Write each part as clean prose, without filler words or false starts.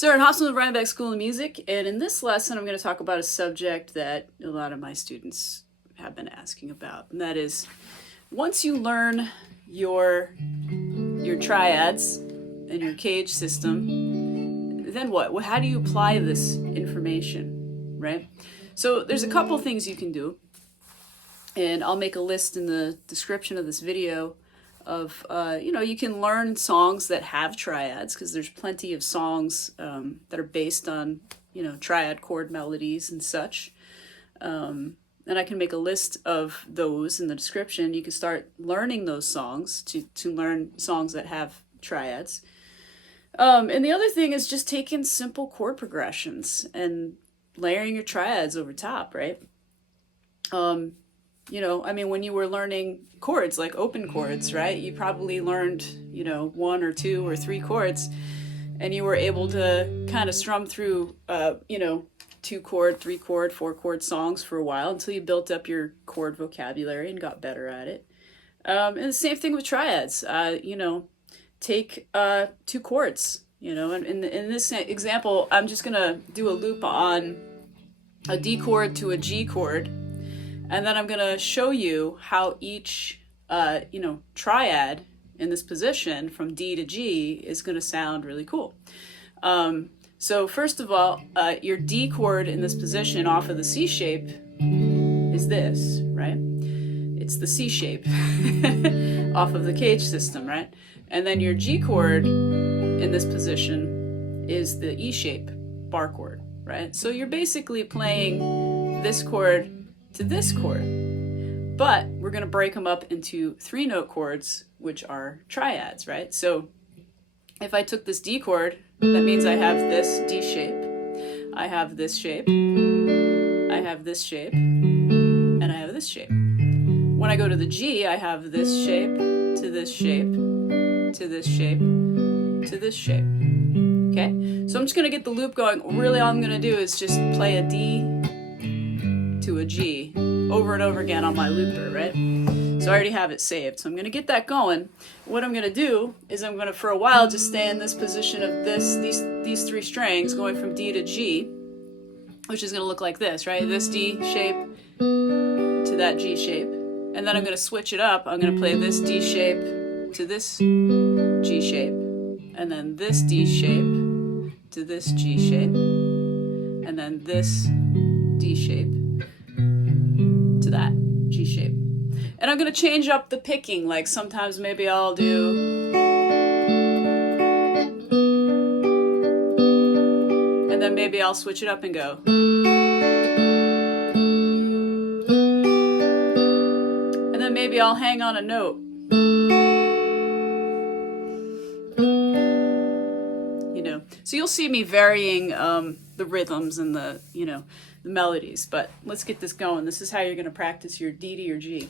So we're in Hobson with Rhinebeck School of Music, and in this lesson I'm going to talk about a subject that a lot of my students have been asking about, and that is, once you learn your triads and your cage system, then what? How do you apply this information, right? So there's a couple things you can do, and I'll make a list in the description of this video of, you can learn songs that have triads, because there's plenty of songs that are based on, triad chord melodies and such. And I can make a list of those in the description. You can start learning those songs to learn songs that have triads. And the other thing is just taking simple chord progressions and layering your triads over top, right? When you were learning chords, like open chords, right? You probably learned, 1 or 2 or 3 chords, and you were able to kind of strum through, 2 chord, 3 chord, 4 chord songs for a while until you built up your chord vocabulary and got better at it. And the same thing with triads. Take 2 chords, and in this example, I'm just going to do a loop on a D chord to a G chord. And then I'm going to show you how each, triad in this position from D to G is going to sound really cool. So first of all, your D chord in this position off of the C shape is this, right? It's the C shape off of the cage system, right? And then your G chord in this position is the E shape bar chord, right? So you're basically playing this chord to this chord, but we're going to break them up into 3-note chords, which are triads, right? So if I took this D chord, that means I have this D shape, I have this shape, I have this shape, and I have this shape. When I go to the G, I have this shape to this shape to this shape to this shape. Okay, so I'm just going to get the loop going. Really all I'm going to do is just play a D to a G over and over again on my looper, right? So I already have it saved. So I'm going to get that going. What I'm going to do is I'm going to, for a while, just stay in this position of these 3 strings going from D to G, which is going to look like this, right? This D shape to that G shape. And then I'm going to switch it up. I'm going to play this D shape to this G shape. And then this D shape to this G shape. And then this D shape to that G shape. And I'm going to change up the picking, like sometimes maybe I'll do, and then maybe I'll switch it up and go, and then maybe I'll hang on a note, so you'll see me varying the rhythms and the melodies, but let's get this going. This is how you're going to practice your D to your G.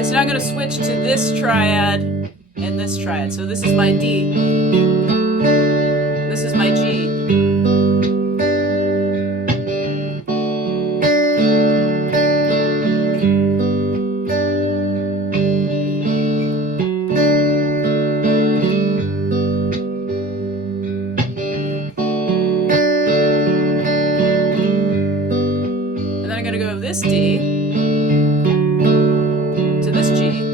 So now I'm going to switch to this triad and this triad. So this is my D. This is my G. And then I'm going to go this D to this G.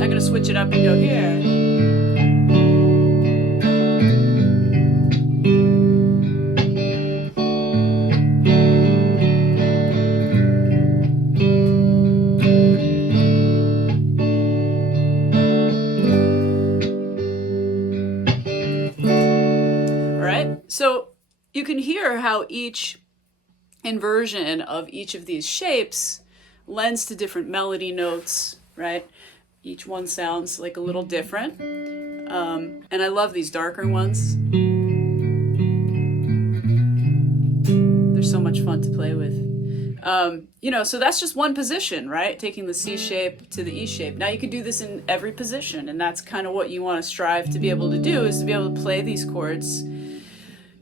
I'm going to switch it up and go here. So you can hear how each inversion of each of these shapes lends to different melody notes, right? Each one sounds like a little different. And I love these darker ones. They're so much fun to play with. You know, so that's just one position, right? Taking the C shape to the E shape. Now you could do this in every position, and that's kind of what you want to strive to be able to do, is to be able to play these chords,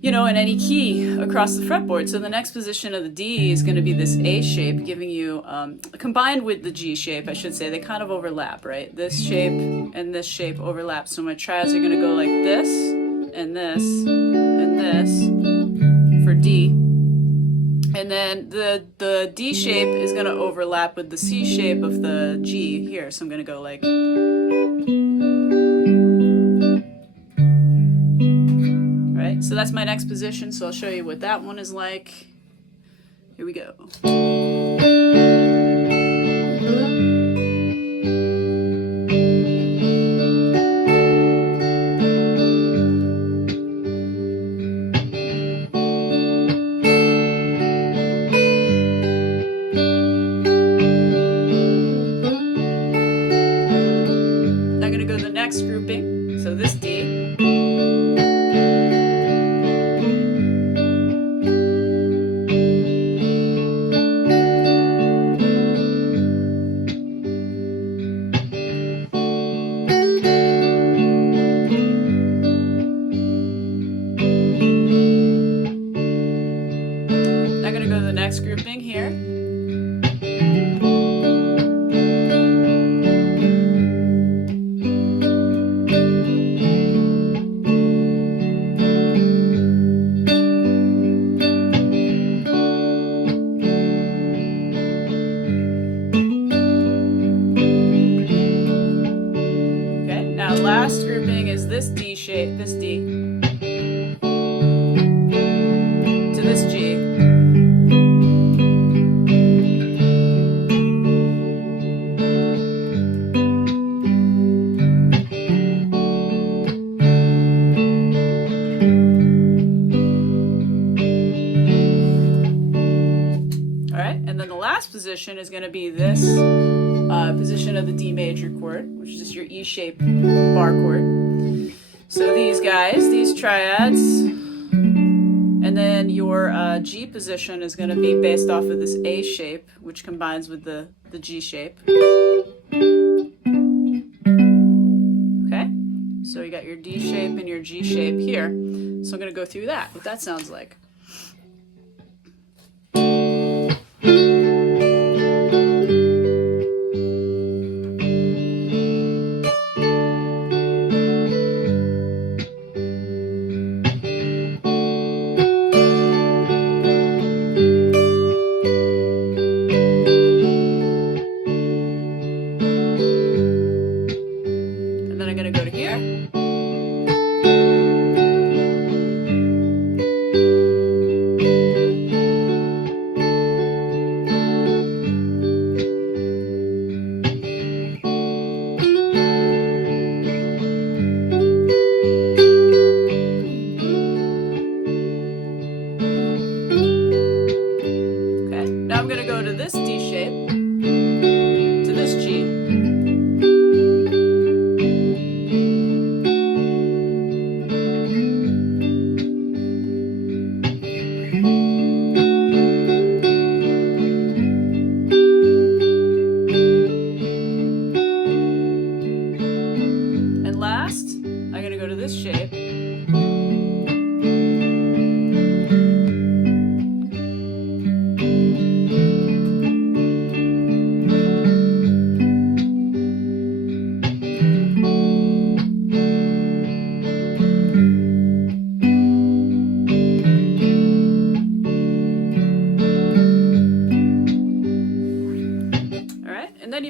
you know, in any key across the fretboard. So the next position of the D is going to be this A shape, giving you, combined with the G shape, I should say, they kind of overlap, right? This shape and this shape overlap. So my triads are going to go like this, and this, and this for D. And then the D shape is going to overlap with the C shape of the G here. So I'm going to go like... Alright, so that's my next position. So I'll show you what that one is like. Here we go. Next grouping, so this D, I'm going to go to the next grouping here. Last grouping is this D shape, this D, to this G. All right, and then the last position is going to be this position of the D major chord, which is just your E shape bar chord. So these guys, these triads, and then your G position is going to be based off of this A shape, which combines with the G shape. Okay, so you got your D shape and your G shape here. So I'm going to go through that, what that sounds like.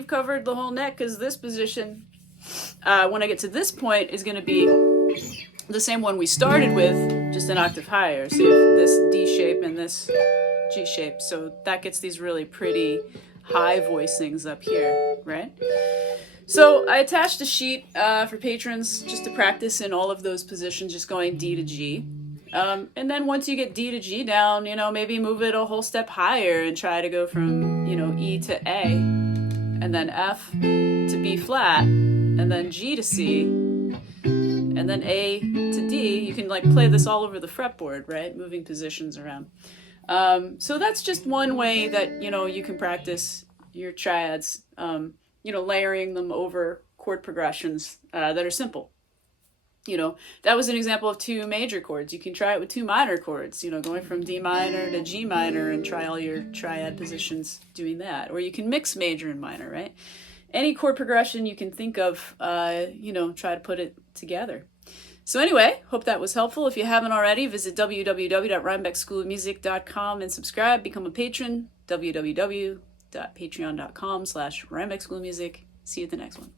Covered the whole neck, because this position, when I get to this point, is going to be the same one we started with, just an octave higher. So you have this D shape and this G shape. So that gets these really pretty high voicings up here, right? So I attached a sheet for patrons just to practice in all of those positions, just going D to G. And then once you get D to G down, you know, maybe move it a whole step higher and try to go from, you know, E to A, and then F to B flat, and then G to C, and then A to D. You can like play this all over the fretboard, right? Moving positions around. So that's just one way that, you know, you can practice your triads, you know, layering them over chord progressions that are simple. You know, that was an example of 2 major chords. You can try it with 2 minor chords, you know, going from D minor to G minor and try all your triad positions doing that. Or you can mix major and minor, right? Any chord progression you can think of, you know, try to put it together. So anyway, hope that was helpful. If you haven't already, visit www.rhinebeckschoolofmusic.com and subscribe, become a patron, www.patreon.com/rhinebeckschoolofmusic. See you at the next one.